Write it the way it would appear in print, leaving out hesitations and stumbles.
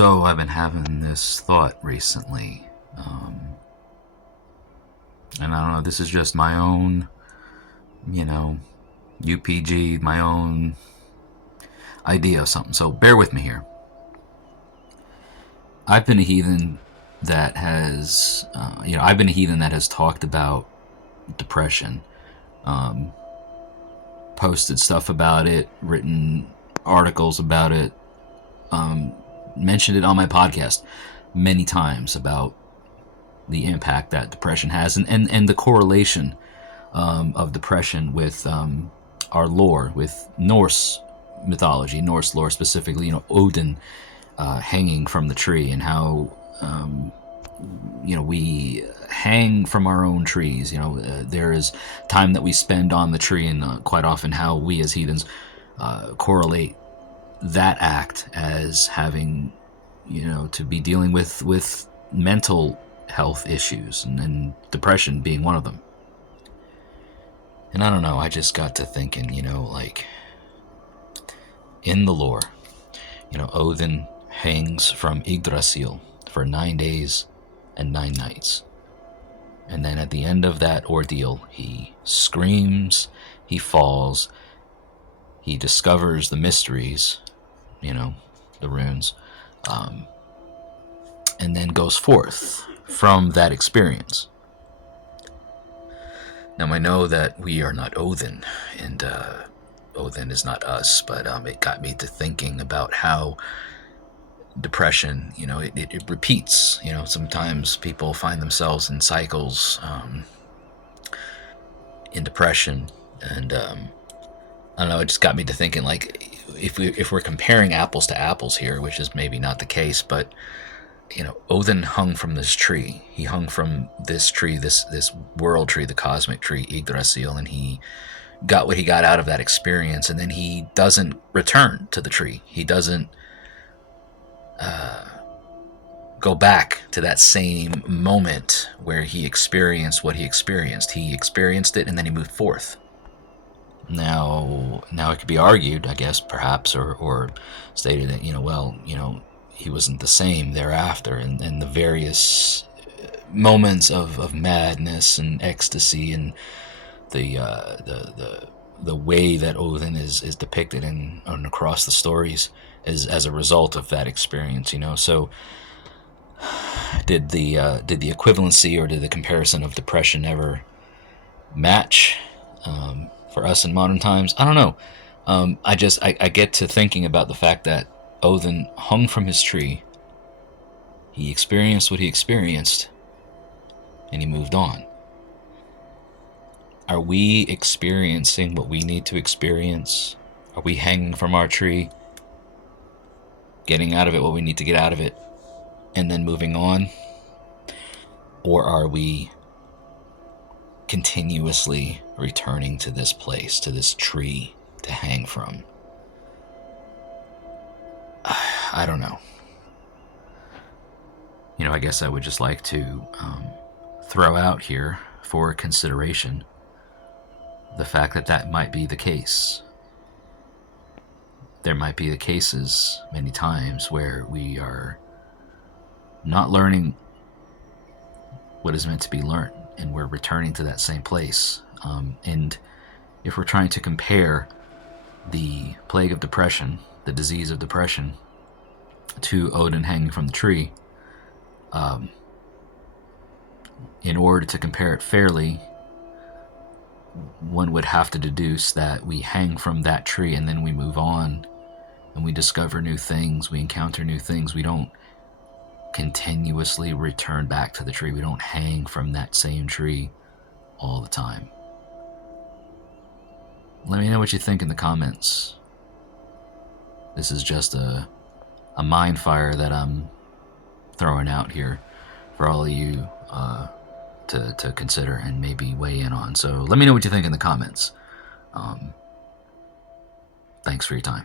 So I've been having this thought recently, and I don't know. This is just my own, you know, UPG, my own idea of something. So bear with me here. I've been a heathen that has, I've been a heathen that has talked about depression, um, posted stuff about it, written articles about it, um, mentioned it on my podcast many times about the impact that depression has, and the correlation of depression with our lore, with Norse mythology, Norse lore specifically, Odin hanging from the tree, and how we hang from our own trees. There is time that we spend on the tree, and quite often how we as heathens correlate that act as having, to be dealing with mental health issues, and depression being one of them. And I don't know, I just got to thinking, like, in the lore, Odin hangs from Yggdrasil for 9 days and 9 nights. And then at the end of that ordeal, he screams, he falls, he discovers the mysteries, the runes, and then goes forth from that experience. Now, I know that we are not Odin, and Odin is not us, but it got me to thinking about how depression, it repeats. Sometimes people find themselves in cycles in depression, and I don't know, it just got me to thinking, like, if we're comparing apples to apples here, which is maybe not the case, but Odin hung from this tree. He hung from this tree, this world tree, the cosmic tree, Yggdrasil, and he got what he got out of that experience. And then he doesn't return to the tree. He doesn't go back to that same moment where he experienced what he experienced. He experienced it, and then he moved forth. Now it could be argued, I guess, perhaps, or stated that, he wasn't the same thereafter, and the various moments of madness and ecstasy, and the way that Odin is depicted in and across the stories is as a result of that experience. So did the equivalency, or did the comparison of depression ever match for us in modern times? I don't know. I get to thinking about the fact that Odin hung from his tree, he experienced what he experienced, and he moved on. Are we experiencing what we need to experience? Are we hanging from our tree, getting out of it what we need to get out of it, and then moving on? Or are we continuously returning to this place, to this tree to hang from? I don't know. I guess I would just like to throw out here for consideration the fact that might be the case. There might be the cases many times where we are not learning what is meant to be learned, and we're returning to that same place. And if we're trying to compare the plague of depression, the disease of depression, to Odin hanging from the tree, in order to compare it fairly, one would have to deduce that we hang from that tree, and then we move on, and we discover new things, we encounter new things. We don't continuously return back to the tree. We don't hang from that same tree all the time. Let me know what you think in the comments. This is just a mind fire that I'm throwing out here for all of you to consider and maybe weigh in on. So let me know what you think in the comments. Thanks for your time.